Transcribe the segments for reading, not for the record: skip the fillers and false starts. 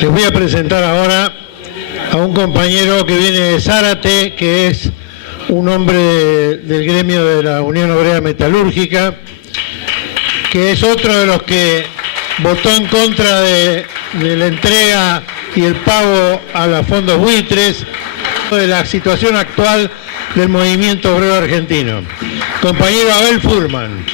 Les voy a presentar ahora a un compañero que viene de Zárate, que es un hombre del gremio de la Unión Obrera Metalúrgica, que es otro de los que votó en contra de la entrega y el pago a los fondos buitres, de la situación actual del movimiento obrero argentino. Compañero Abel Furman.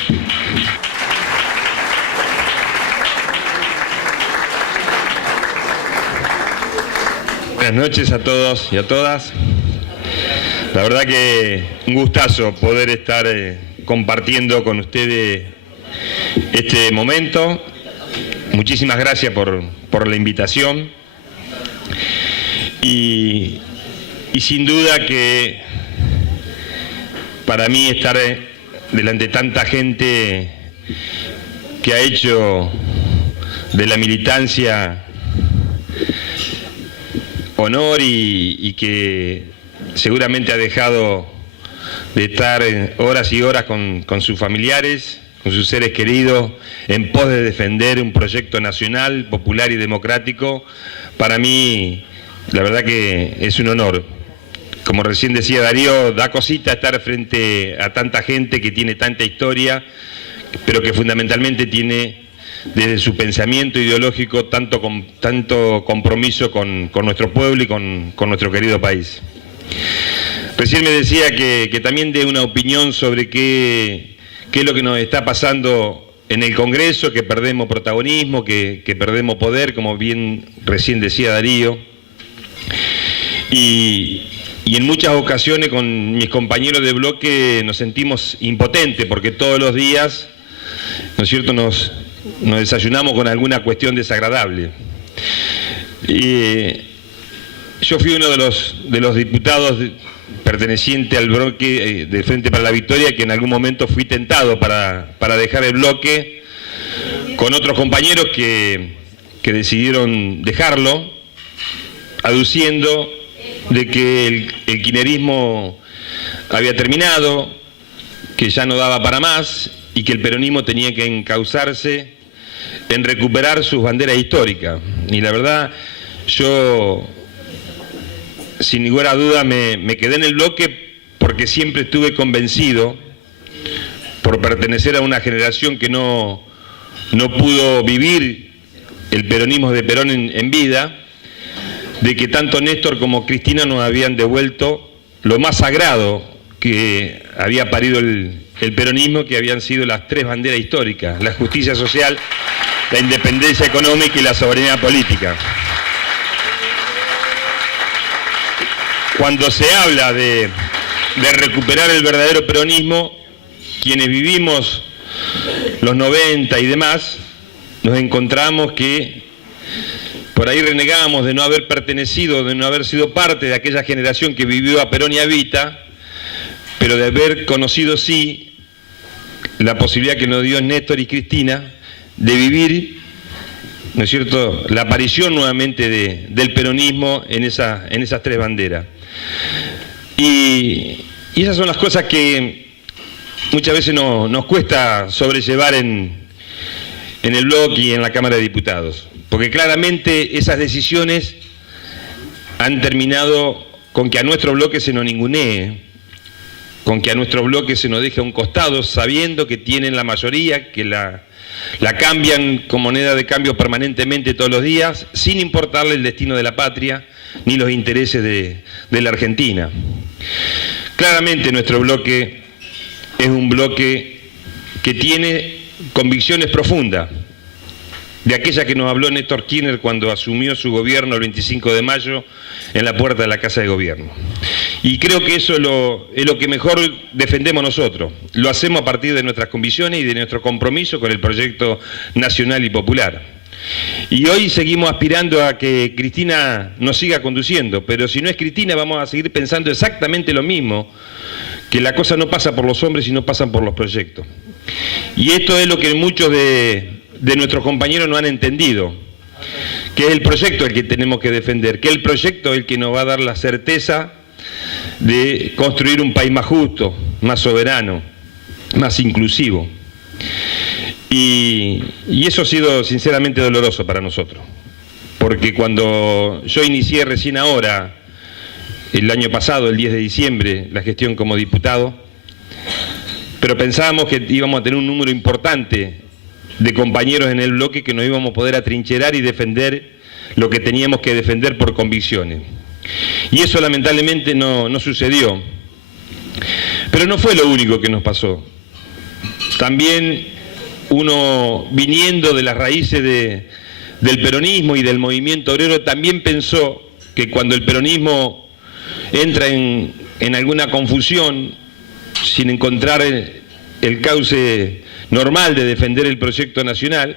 Buenas noches a todos y a todas. La verdad que un gustazo poder estar compartiendo con ustedes este momento. Muchísimas gracias por la invitación. Y sin duda que para mí estar delante de tanta gente que ha hecho de la militancia honor y que seguramente ha dejado de estar horas y horas con sus familiares, con sus seres queridos, en pos de defender un proyecto nacional, popular y democrático, para mí la verdad que es un honor. Como recién decía Darío, da cosita estar frente a tanta gente que tiene tanta historia, pero que fundamentalmente tiene desde su pensamiento ideológico tanto compromiso con nuestro pueblo y con nuestro querido país. Recién me decía que también dé una opinión sobre qué es lo que nos está pasando en el Congreso, que perdemos protagonismo, que perdemos poder, como bien recién decía Darío. Y en muchas ocasiones con mis compañeros de bloque nos sentimos impotentes, porque todos los días, ¿no es cierto?, nos desayunamos con alguna cuestión desagradable. Yo fui uno de los diputados perteneciente al bloque de Frente para la Victoria, que en algún momento fui tentado para dejar el bloque, con otros compañeros que decidieron dejarlo, aduciendo de que el kirchnerismo había terminado, que ya no daba para más y que el peronismo tenía que encauzarse en recuperar sus banderas históricas. Y la verdad, yo sin ninguna duda me quedé en el bloque porque siempre estuve convencido, por pertenecer a una generación que no pudo vivir el peronismo de Perón en vida, de que tanto Néstor como Cristina nos habían devuelto lo más sagrado que había parido el peronismo, que habían sido las tres banderas históricas: la justicia social, la independencia económica y la soberanía política. Cuando se habla de recuperar el verdadero peronismo, quienes vivimos los 90 y demás, nos encontramos que por ahí renegábamos de no haber pertenecido, de no haber sido parte de aquella generación que vivió a Perón y a Evita, pero de haber conocido sí la posibilidad que nos dio Néstor y Cristina de vivir, ¿no es cierto?, la aparición nuevamente del peronismo en esas tres banderas. Y esas son las cosas que muchas veces nos cuesta sobrellevar en el bloque y en la Cámara de Diputados, porque claramente esas decisiones han terminado con que a nuestro bloque se nos ningunee, con que a nuestro bloque se nos deje a un costado, sabiendo que tienen la mayoría, que la cambian con moneda de cambio permanentemente todos los días, sin importarle el destino de la patria ni los intereses de la Argentina. Claramente nuestro bloque es un bloque que tiene convicciones profundas, de aquella que nos habló Néstor Kirchner cuando asumió su gobierno el 25 de mayo en la puerta de la Casa de Gobierno. Y creo que eso es lo que mejor defendemos nosotros. Lo hacemos a partir de nuestras convicciones y de nuestro compromiso con el proyecto nacional y popular. Y hoy seguimos aspirando a que Cristina nos siga conduciendo, pero si no es Cristina vamos a seguir pensando exactamente lo mismo, que la cosa no pasa por los hombres, sino pasan por los proyectos. Y esto es lo que muchos de nuestros compañeros no han entendido, que es el proyecto el que tenemos que defender, que es el proyecto el que nos va a dar la certeza de construir un país más justo, más soberano, más inclusivo. Y eso ha sido sinceramente doloroso para nosotros, porque cuando yo inicié recién ahora, el año pasado, el 10 de diciembre, la gestión como diputado, pero pensábamos que íbamos a tener un número importante de compañeros en el bloque que nos íbamos a poder atrincherar y defender lo que teníamos que defender por convicciones. Y eso lamentablemente no sucedió. Pero no fue lo único que nos pasó. También uno, viniendo de las raíces del peronismo y del movimiento obrero, también pensó que cuando el peronismo entra en alguna confusión, sin encontrar el cauce normal de defender el proyecto nacional,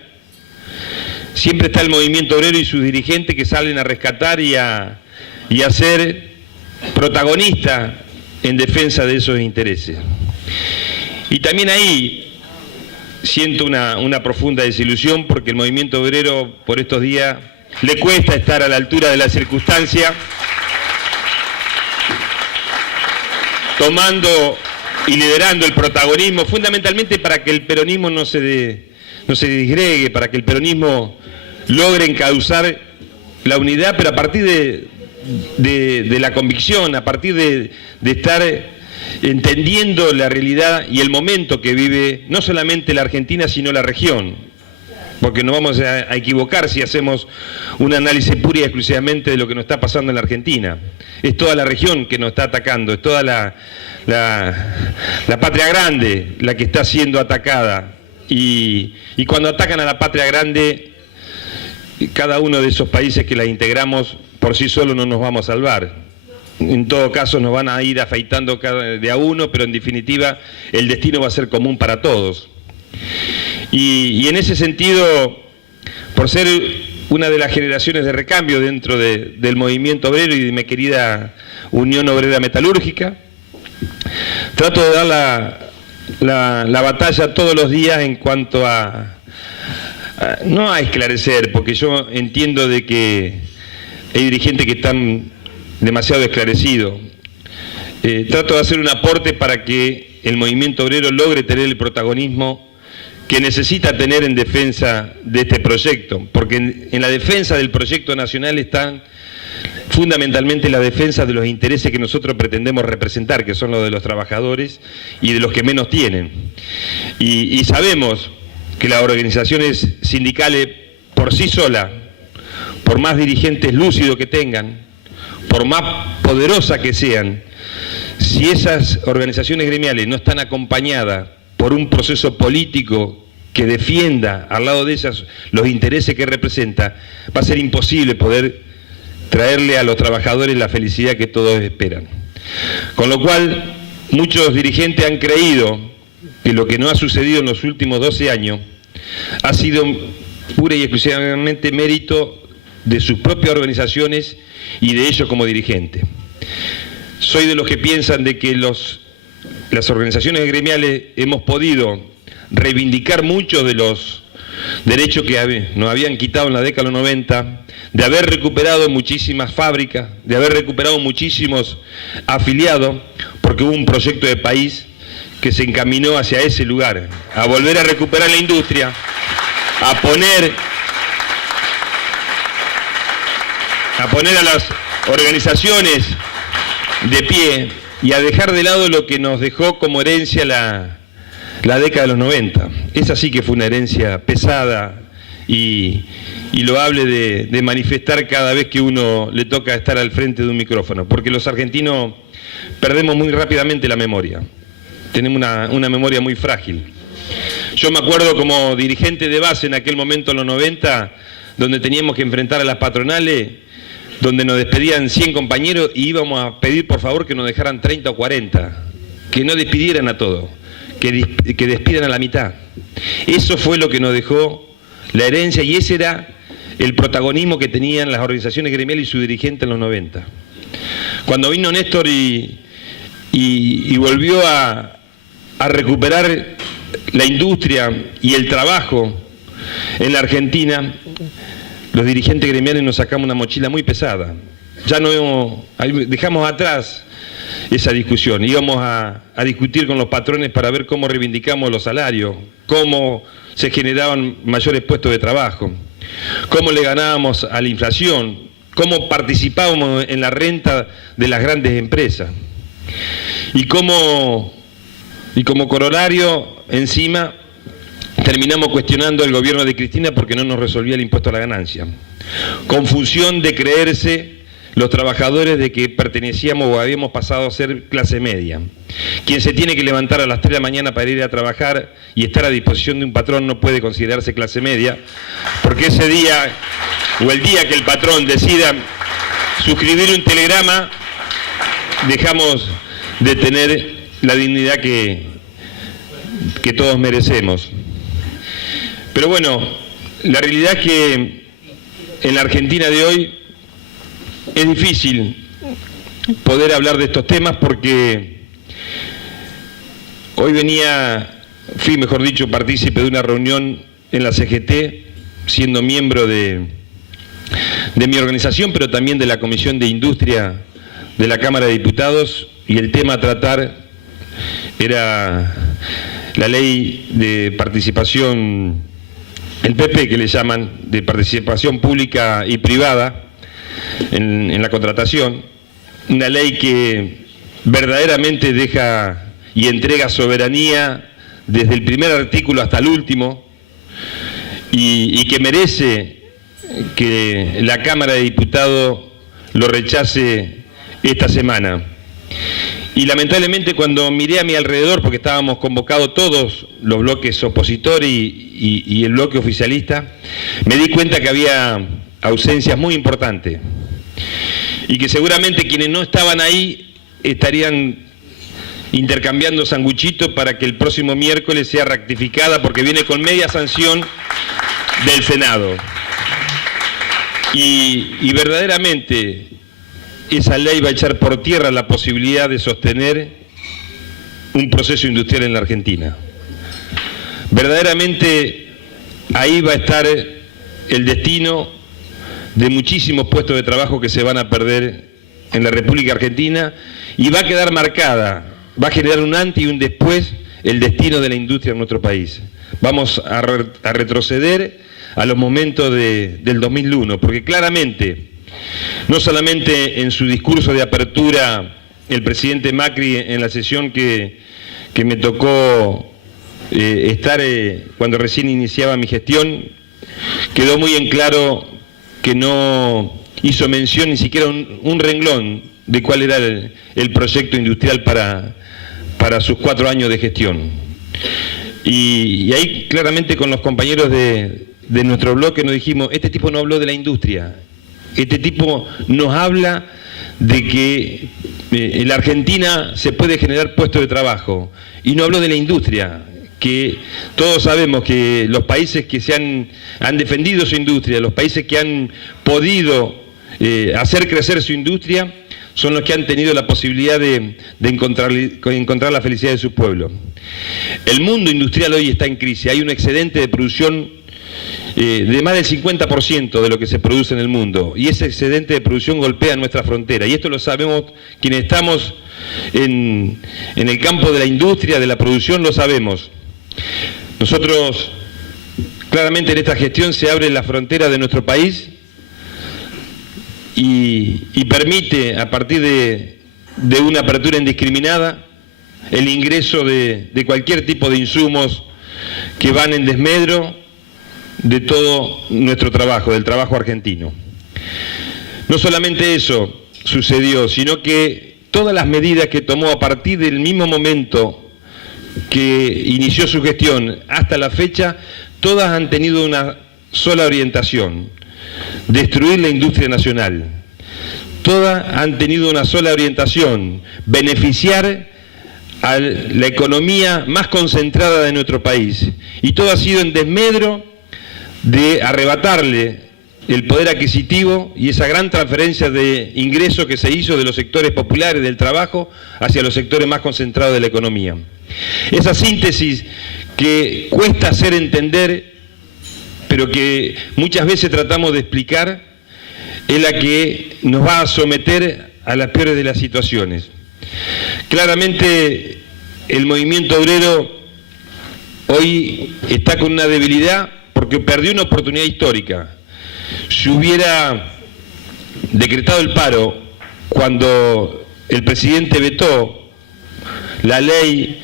siempre está el movimiento obrero y sus dirigentes que salen a rescatar y a ser protagonistas en defensa de esos intereses. Y también ahí siento una profunda desilusión, porque el movimiento obrero por estos días le cuesta estar a la altura de la circunstancia, tomando y liderando el protagonismo, fundamentalmente para que el peronismo no se disgregue, para que el peronismo logre encauzar la unidad, pero a partir de la convicción, a partir de estar entendiendo la realidad y el momento que vive no solamente la Argentina, sino la región. Porque no vamos a equivocar si hacemos un análisis pura y exclusivamente de lo que nos está pasando en la Argentina. Es toda la región que nos está atacando, es toda la patria grande la que está siendo atacada. Y cuando atacan a la patria grande, cada uno de esos países que la integramos por sí solo no nos vamos a salvar. En todo caso nos van a ir afeitando de a uno, pero en definitiva el destino va a ser común para todos. Y en ese sentido, por ser una de las generaciones de recambio dentro del movimiento obrero y de mi querida Unión Obrera Metalúrgica, trato de dar la batalla todos los días en cuanto no a esclarecer, porque yo entiendo de que hay dirigentes que están demasiado esclarecidos. Trato de hacer un aporte para que el movimiento obrero logre tener el protagonismo que necesita tener en defensa de este proyecto, porque en la defensa del proyecto nacional están fundamentalmente la defensa de los intereses que nosotros pretendemos representar, que son los de los trabajadores y de los que menos tienen. Y sabemos que las organizaciones sindicales por sí solas, por más dirigentes lúcidos que tengan, por más poderosas que sean, si esas organizaciones gremiales no están acompañadas por un proceso político que defienda al lado de esas los intereses que representa, va a ser imposible poder traerle a los trabajadores la felicidad que todos esperan. Con lo cual, muchos dirigentes han creído que lo que no ha sucedido en los últimos 12 años ha sido pura y exclusivamente mérito de sus propias organizaciones y de ellos como dirigentes. Soy de los que piensan de que las organizaciones gremiales hemos podido reivindicar muchos de los derechos que nos habían quitado en la década de los 90, de haber recuperado muchísimas fábricas, de haber recuperado muchísimos afiliados, porque hubo un proyecto de país que se encaminó hacia ese lugar, a volver a recuperar la industria, a poner a las organizaciones de pie y a dejar de lado lo que nos dejó como herencia la década de los 90. Esa sí que fue una herencia pesada y loable de manifestar cada vez que uno le toca estar al frente de un micrófono, porque los argentinos perdemos muy rápidamente la memoria. Tenemos una memoria muy frágil. Yo me acuerdo como dirigente de base en aquel momento, en los 90, donde teníamos que enfrentar a las patronales, donde nos despedían 100 compañeros y íbamos a pedir por favor que nos dejaran 30 o 40, que no despidieran a todos, que despidan a la mitad. Eso fue lo que nos dejó la herencia y ese era el protagonismo que tenían las organizaciones gremiales y sus dirigentes en los 90. Cuando vino Néstor y volvió a recuperar la industria y el trabajo en la Argentina, los dirigentes gremiales nos sacamos una mochila muy pesada. Ya no dejamos atrás esa discusión. Íbamos a discutir con los patrones para ver cómo reivindicamos los salarios, cómo se generaban mayores puestos de trabajo. cómo le ganábamos a la inflación, cómo participábamos en la renta de las grandes empresas y como corolario encima terminamos cuestionando al gobierno de Cristina porque no nos resolvía el impuesto a la ganancia. Confusión de creerse los trabajadores de que pertenecíamos o habíamos pasado a ser clase media. Quien se tiene que levantar a las 3 de la mañana para ir a trabajar y estar a disposición de un patrón no puede considerarse clase media, porque ese día o el día que el patrón decida suscribir un telegrama, dejamos de tener la dignidad que todos merecemos. Pero bueno, la realidad es que en la Argentina de hoy es difícil poder hablar de estos temas porque hoy fui mejor dicho partícipe de una reunión en la CGT, siendo miembro de mi organización, pero también de la Comisión de Industria de la Cámara de Diputados, y el tema a tratar era la ley de participación, el PP que le llaman, de participación pública y privada en la contratación, una ley que verdaderamente deja y entrega soberanía desde el primer artículo hasta el último y que merece que la Cámara de Diputados lo rechace esta semana. Y lamentablemente cuando miré a mi alrededor, porque estábamos convocados todos los bloques opositores y el bloque oficialista, me di cuenta que había ausencias muy importantes y que seguramente quienes no estaban ahí estarían intercambiando sanguchitos para que el próximo miércoles sea rectificada, porque viene con media sanción del Senado. Y verdaderamente esa ley va a echar por tierra la posibilidad de sostener un proceso industrial en la Argentina. Verdaderamente ahí va a estar el destino de muchísimos puestos de trabajo que se van a perder en la República Argentina, y va a quedar marcada, va a generar un antes y un después el destino de la industria en nuestro país. Vamos a retroceder a los momentos del 2001, porque claramente, no solamente en su discurso de apertura, el presidente Macri en la sesión que me tocó estar cuando recién iniciaba mi gestión, quedó muy en claro que no hizo mención ni siquiera un renglón de cuál era el proyecto industrial para sus 4 años de gestión. Y ahí claramente con los compañeros de nuestro bloque nos dijimos, este tipo no habló de la industria, este tipo nos habla de que en la Argentina se puede generar puestos de trabajo, y no habló de la industria, que todos sabemos que los países que han defendido su industria, los países que han podido hacer crecer su industria, son los que han tenido la posibilidad de encontrar la felicidad de su pueblo. El mundo industrial hoy está en crisis, hay un excedente de producción de más del 50% de lo que se produce en el mundo, y ese excedente de producción golpea nuestra frontera, y esto lo sabemos quienes estamos en el campo de la industria, de la producción, lo sabemos. Nosotros, claramente en esta gestión se abre la frontera de nuestro país y permite, a partir de una apertura indiscriminada, el ingreso de cualquier tipo de insumos que van en desmedro de todo nuestro trabajo, del trabajo argentino. No solamente eso sucedió, sino que todas las medidas que tomó a partir del mismo momento que inició su gestión hasta la fecha, todas han tenido una sola orientación: destruir la industria nacional. Todas han tenido una sola orientación: beneficiar a la economía más concentrada de nuestro país. Y todo ha sido en desmedro de arrebatarle el poder adquisitivo y esa gran transferencia de ingresos que se hizo de los sectores populares del trabajo hacia los sectores más concentrados de la economía. Esa síntesis que cuesta hacer entender, pero que muchas veces tratamos de explicar, es la que nos va a someter a las peores de las situaciones. Claramente el movimiento obrero hoy está con una debilidad porque perdió una oportunidad histórica. se hubiera decretado el paro cuando el presidente vetó la ley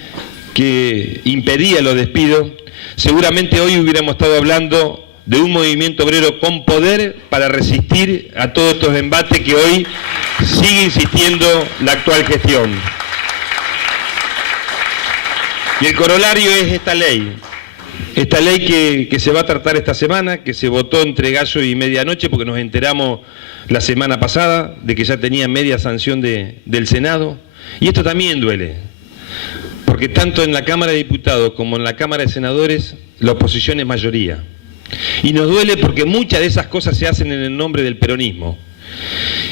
que impedía los despidos, seguramente hoy hubiéramos estado hablando de un movimiento obrero con poder para resistir a todos estos embates que hoy sigue insistiendo la actual gestión. Y el corolario es esta ley que se va a tratar esta semana, que se votó entre gallo y medianoche, porque nos enteramos la semana pasada de que ya tenía media sanción del Senado. Y esto también duele, porque tanto en la Cámara de Diputados como en la Cámara de Senadores la oposición es mayoría. Y nos duele porque muchas de esas cosas se hacen en el nombre del peronismo.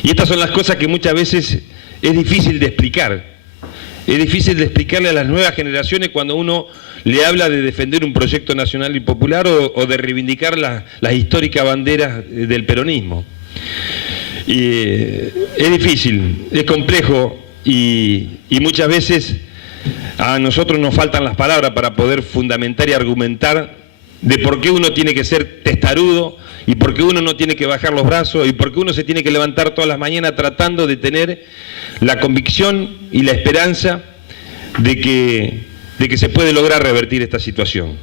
Y estas son las cosas que muchas veces es difícil de explicar. Es difícil de explicarle a las nuevas generaciones cuando uno le habla de defender un proyecto nacional y popular o de reivindicar las históricas banderas del peronismo. Es difícil, es complejo y muchas veces a nosotros nos faltan las palabras para poder fundamentar y argumentar de por qué uno tiene que ser testarudo y por qué uno no tiene que bajar los brazos y por qué uno se tiene que levantar todas las mañanas tratando de tener la convicción y la esperanza de que se puede lograr revertir esta situación.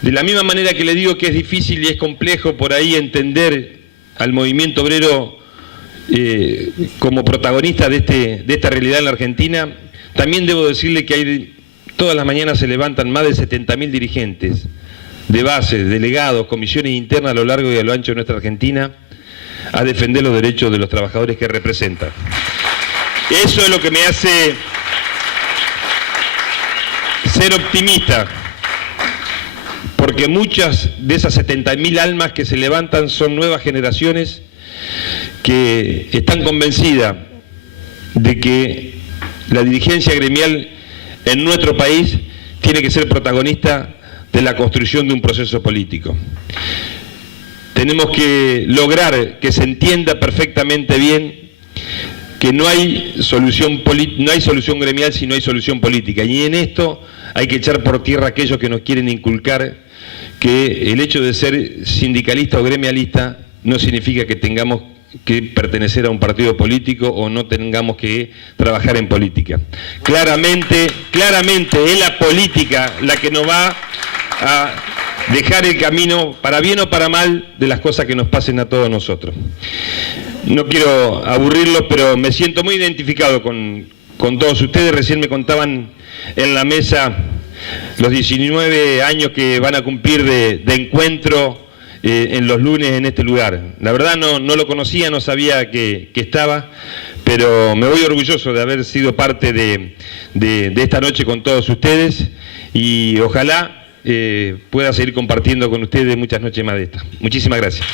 De la misma manera que le digo que es difícil y es complejo por ahí entender al movimiento obrero como protagonista de esta realidad en la Argentina, también debo decirle que todas las mañanas se levantan más de 70.000 dirigentes de base, delegados, comisiones internas a lo largo y a lo ancho de nuestra Argentina a defender los derechos de los trabajadores que representan. Eso es lo que me hace ser optimista, porque muchas de esas 70.000 almas que se levantan son nuevas generaciones que están convencidas de que la dirigencia gremial en nuestro país tiene que ser protagonista de la construcción de un proceso político. Tenemos que lograr que se entienda perfectamente bien que no hay solución gremial si no hay solución política. Y en esto hay que echar por tierra a aquellos que nos quieren inculcar que el hecho de ser sindicalista o gremialista no significa que tengamos que pertenecer a un partido político o no tengamos que trabajar en política. Claramente es la política la que nos va a dejar el camino, para bien o para mal, de las cosas que nos pasen a todos nosotros. No quiero aburrirlos, pero me siento muy identificado con todos ustedes. Recién me contaban en la mesa los 19 años que van a cumplir de encuentro en los lunes en este lugar. La verdad no lo conocía, no sabía que estaba, pero me voy orgulloso de haber sido parte de esta noche con todos ustedes y ojalá pueda seguir compartiendo con ustedes muchas noches más de estas. Muchísimas gracias.